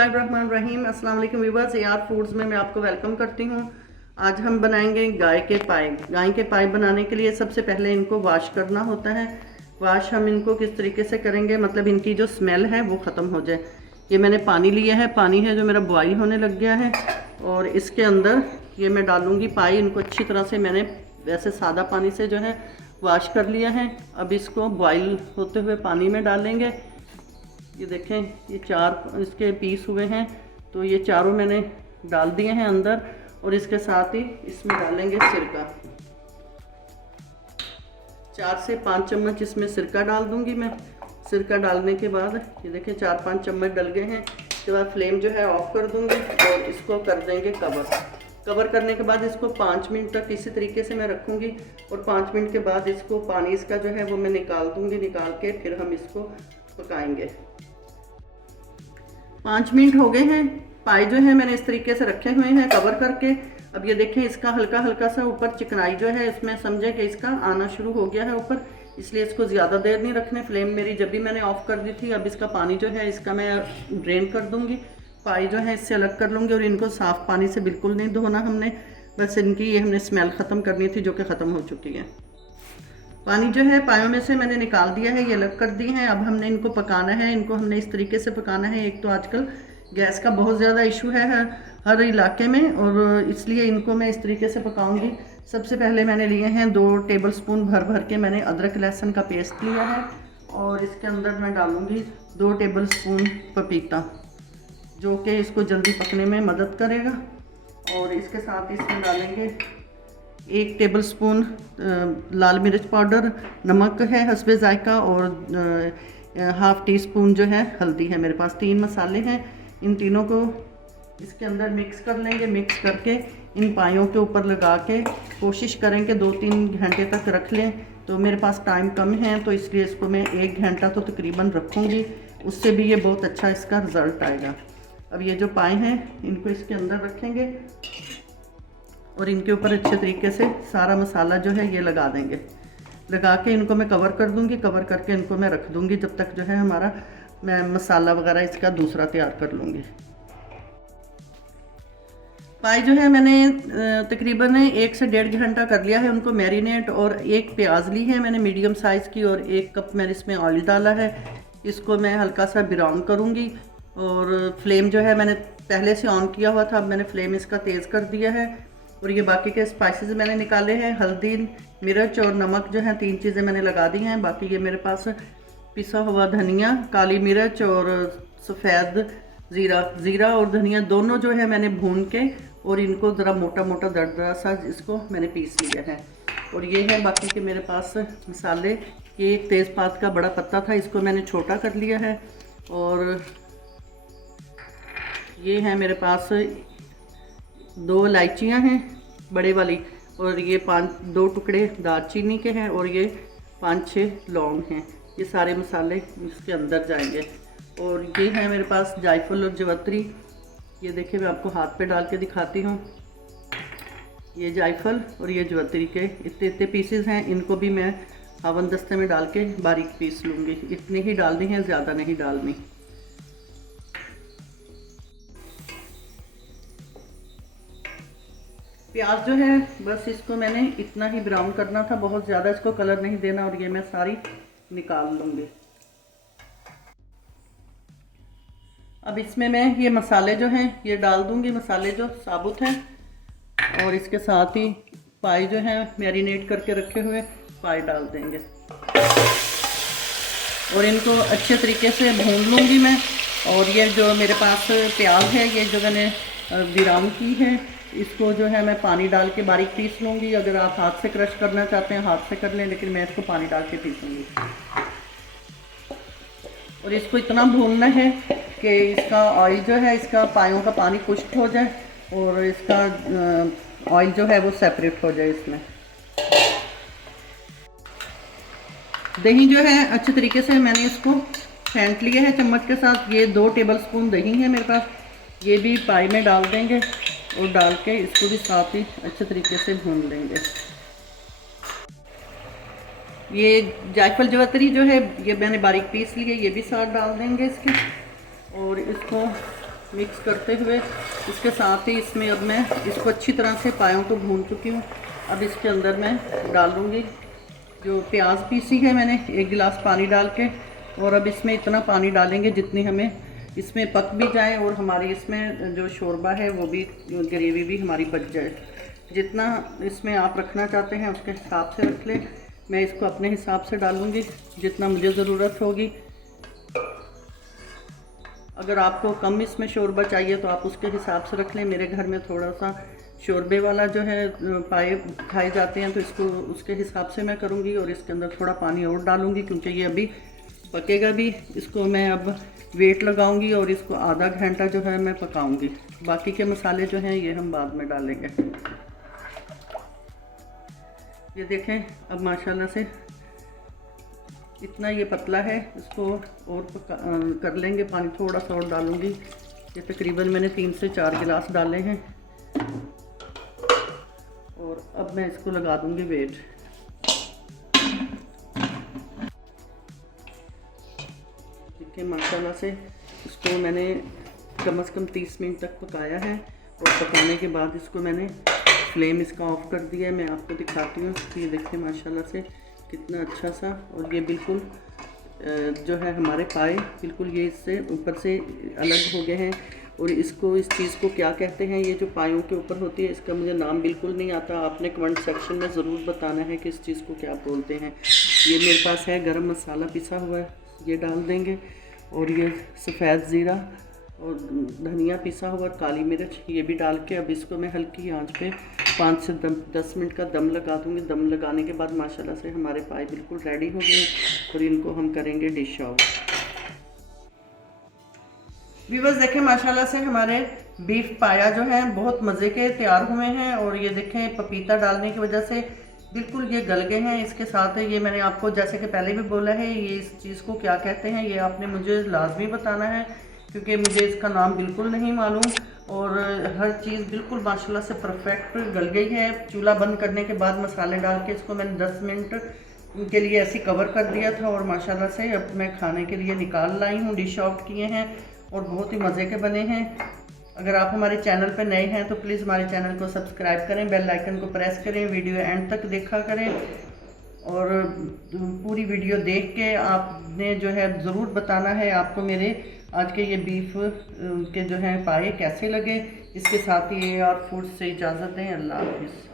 बिस्मिल्लाहिर्रहमानिर्रहीम। अस्सलाम वालेकुम व्यूअर्स, यार फूड्स में मैं आपको वेलकम करती हूँ। आज हम बनाएंगे गाय के पाए। गाय के पाए बनाने के लिए सबसे पहले इनको वॉश करना होता है। वॉश हम इनको किस तरीके से करेंगे, मतलब इनकी जो स्मेल है वो ख़त्म हो जाए। ये मैंने पानी लिया है, पानी है जो मेरा बॉईल होने लग गया है, और इसके अंदर ये मैं डालूँगी पाए। इनको अच्छी तरह से मैंने वैसे सादा पानी से जो है वॉश कर लिया है। अब इसको बॉईल होते हुए पानी में डालेंगे। ये देखें, ये 4 इसके पीस हुए हैं, तो ये चारों मैंने डाल दिए हैं अंदर। और इसके साथ ही इसमें डालेंगे सिरका। 4 से 5 चम्मच इसमें सिरका डाल दूंगी मैं। सिरका डालने के बाद ये देखें 4-5 चम्मच डल गए हैं। इसके बाद फ्लेम जो है ऑफ कर दूंगी और इसको कर देंगे कवर। कवर करने के बाद इसको 5 मिनट तक इसी तरीके से मैं रखूँगी, और 5 मिनट के बाद इसको पानी इसका जो है वो मैं निकाल दूँगी। निकाल के फिर हम इसको पकाएंगे। 5 मिनट हो गए हैं। पाए जो है मैंने इस तरीके से रखे हुए हैं कवर करके। अब ये देखें, इसका हल्का हल्का सा ऊपर चिकनाई जो है इसमें समझे कि इसका आना शुरू हो गया है ऊपर, इसलिए इसको ज़्यादा देर नहीं रखने। फ्लेम मेरी जब भी मैंने ऑफ़ कर दी थी। अब इसका पानी जो है इसका मैं ड्रेन कर दूँगी। पाए जो है इससे अलग कर लूँगी, और इनको साफ़ पानी से बिल्कुल नहीं धोना हमने, बस इनकी ये हमने स्मेल ख़त्म करनी थी जो कि ख़त्म हो चुकी है। पानी जो है पायों में से मैंने निकाल दिया है, ये अलग कर दिए हैं। अब हमने इनको पकाना है। इनको हमने इस तरीके से पकाना है। एक तो आजकल गैस का बहुत ज़्यादा इशू है हर इलाके में, और इसलिए इनको मैं इस तरीके से पकाऊंगी। सबसे पहले मैंने लिए हैं 2 टेबलस्पून भर भर के मैंने अदरक लहसुन का पेस्ट लिया है, और इसके अंदर मैं डालूँगी 2 टेबलस्पून पपीता, जो कि इसको जल्दी पकने में मदद करेगा। और इसके साथ इसमें डालेंगे 1 टेबलस्पून लाल मिर्च पाउडर, नमक है हस्बे जायका, और ½ टीस्पून जो है हल्दी है। मेरे पास 3 मसाले हैं। इन तीनों को इसके अंदर मिक्स कर लेंगे। मिक्स करके इन पायों के ऊपर लगा के कोशिश करें कि 2-3 घंटे तक रख लें। तो मेरे पास टाइम कम है, तो इसलिए इसको मैं 1 घंटा तो तकरीबन रखूँगी। उससे भी ये बहुत अच्छा इसका रिज़ल्ट आएगा। अब ये जो पाए हैं इनको इसके अंदर रखेंगे, और इनके ऊपर अच्छे तरीके से सारा मसाला जो है ये लगा देंगे। लगा के इनको मैं कवर कर दूंगी। कवर करके इनको मैं रख दूंगी जब तक जो है हमारा मैं मसाला वगैरह इसका दूसरा तैयार कर लूँगी। पाए जो है मैंने तकरीबन 1 से 1.5 घंटा कर लिया है उनको मैरिनेट। और 1 प्याज ली है मैंने मीडियम साइज़ की, और 1 कप मैंने इसमें ऑयल डाला है। इसको मैं हल्का सा ब्राउन करूँगी, और फ्लेम जो है मैंने पहले से ऑन किया हुआ था, अब मैंने फ्लेम इसका तेज़ कर दिया है। और ये बाकी के स्पाइसेस मैंने निकाले हैं, हल्दी, मिर्च और नमक जो है 3 चीज़ें मैंने लगा दी हैं। बाकी ये मेरे पास पिसा हुआ धनिया, काली मिर्च और सफ़ेद ज़ीरा और धनिया दोनों जो है मैंने भून के, और इनको ज़रा मोटा मोटा दरदरा सा इसको मैंने पीस लिया है। और ये है बाकी के मेरे पास मसाले। ये एक तेज़पात का बड़ा पत्ता था, इसको मैंने छोटा कर लिया है। और ये है मेरे पास 2 इलायचियाँ हैं बड़े वाली, और ये 2 टुकड़े दालचीनी के हैं, और ये 5-6 लौंग हैं। ये सारे मसाले इसके अंदर जाएंगे। और ये है मेरे पास जायफल और जवत्री। ये देखिए मैं आपको हाथ पे डाल के दिखाती हूँ। ये जायफल और ये जवत्री के इतने इतने पीसेस हैं। इनको भी मैं हवन दस्ते में डाल के बारीक पीस लूँगी। इतनी ही डालनी है, ज़्यादा नहीं डालनी। प्याज जो है बस इसको मैंने इतना ही ब्राउन करना था, बहुत ज़्यादा इसको कलर नहीं देना। और ये मैं सारी निकाल लूँगी। अब इसमें मैं ये मसाले जो हैं ये डाल दूँगी, मसाले जो साबुत हैं। और इसके साथ ही पाए जो हैं मैरिनेट करके रखे हुए पाए डाल देंगे, और इनको अच्छे तरीके से भून लूँगी मैं। और ये जो मेरे पास प्याज है, ये जो मैंने ब्राउन की है, इसको जो है मैं पानी डाल के बारीक पीस लूँगी। अगर आप हाथ से क्रश करना चाहते हैं हाथ से कर लें, लेकिन मैं इसको पानी डाल के पीसूँगी। और इसको इतना भूनना है कि इसका ऑयल जो है, इसका पायों का पानी खुश्क हो जाए, और इसका ऑयल जो है वो सेपरेट हो जाए इसमें। दही जो है अच्छे तरीके से मैंने इसको फेंट लिया है चम्मच के साथ। ये 2 टेबलस्पून दही है मेरे पास, ये भी पाई में डाल देंगे, और डाल के इसको भी साथ ही अच्छे तरीके से भून लेंगे। ये जायफल जवतरी जो है ये मैंने बारीक पीस ली है, ये भी साथ डाल देंगे इसके, और इसको मिक्स करते हुए इसके साथ ही इसमें अब मैं इसको अच्छी तरह से पायों को भून चुकी हूँ। अब इसके अंदर मैं डाल दूँगी जो प्याज पीसी है मैंने 1 गिलास पानी डाल के, और अब इसमें इतना पानी डालेंगे जितनी हमें इसमें पक भी जाए और हमारी इसमें जो शोरबा है वो भी, ग्रेवी भी हमारी बच जाए। जितना इसमें आप रखना चाहते हैं उसके हिसाब से रख लें। मैं इसको अपने हिसाब से डालूँगी जितना मुझे ज़रूरत होगी। अगर आपको कम इसमें शोरबा चाहिए तो आप उसके हिसाब से रख लें। मेरे घर में थोड़ा सा शोरबे वाला जो है पाए खाए जाते हैं, तो इसको उसके हिसाब से मैं करूँगी और इसके अंदर थोड़ा पानी और डालूँगी क्योंकि ये अभी पकेगा भी। इसको मैं अब वेट लगाऊँगी और इसको आधा घंटा जो है मैं पकाऊँगी। बाकी के मसाले जो हैं ये हम बाद में डालेंगे। ये देखें अब माशाल्लाह से इतना ये पतला है, इसको और कर लेंगे। पानी थोड़ा सा और डालूँगी। ये तकरीबन मैंने 3 से 4 गिलास डाले हैं और अब मैं इसको लगा दूँगी वेट। देखिए माशाल्लाह से इसको मैंने कम से कम 30 मिनट तक पकाया है और पकाने के बाद इसको मैंने फ्लेम इसका ऑफ कर दिया है। मैं आपको दिखाती हूँ। ये देखिए माशाल्लाह से कितना अच्छा सा, और ये बिल्कुल जो है हमारे पाए बिल्कुल ये इससे ऊपर से अलग हो गए हैं। और इसको, इस चीज़ को क्या कहते हैं, ये जो पायों के ऊपर होती है, इसका मुझे नाम बिल्कुल नहीं आता। आपने कमेंट सेक्शन में ज़रूर बताना है कि इस चीज़ को क्या बोलते हैं। ये मेरे पास है गरम मसाला पिसा हुआ है, ये डाल देंगे, और ये सफ़ेद ज़ीरा और धनिया पिसा हुआ, काली मिर्च ये भी डाल के अब इसको मैं हल्की आंच पे 5 से 10 मिनट का दम लगा दूँगी। दम लगाने के बाद माशाल्लाह से हमारे पाए बिल्कुल रेडी हो गए और इनको हम करेंगे डिश आउट। व्यूअर्स देखें माशाल्लाह से हमारे बीफ पाया जो है बहुत मज़े के तैयार हुए हैं, और ये देखें पपीता डालने की वजह से बिल्कुल ये गल गए हैं। इसके साथ ये मैंने आपको जैसे कि पहले भी बोला है, ये इस चीज़ को क्या कहते हैं ये आपने मुझे लाजमी बताना है क्योंकि मुझे इसका नाम बिल्कुल नहीं मालूम। और हर चीज़ बिल्कुल माशाल्लाह से परफेक्ट गल गई है। चूल्हा बंद करने के बाद मसाले डाल के इसको मैंने 10 मिनट के लिए ऐसे कवर कर दिया था, और माशाल्लाह से अब मैं खाने के लिए निकाल लाई हूँ। डिश आउट किए हैं और बहुत ही मज़े के बने हैं। अगर आप हमारे चैनल पर नए हैं तो प्लीज़ हमारे चैनल को सब्सक्राइब करें, बेल आइकन को प्रेस करें, वीडियो एंड तक देखा करें, और पूरी वीडियो देख के आपने जो है ज़रूर बताना है आपको मेरे आज के ये बीफ के जो हैं पाए कैसे लगे। इसके साथ ही AR फूड्स से इजाज़त दें। अल्लाह हाफिज़।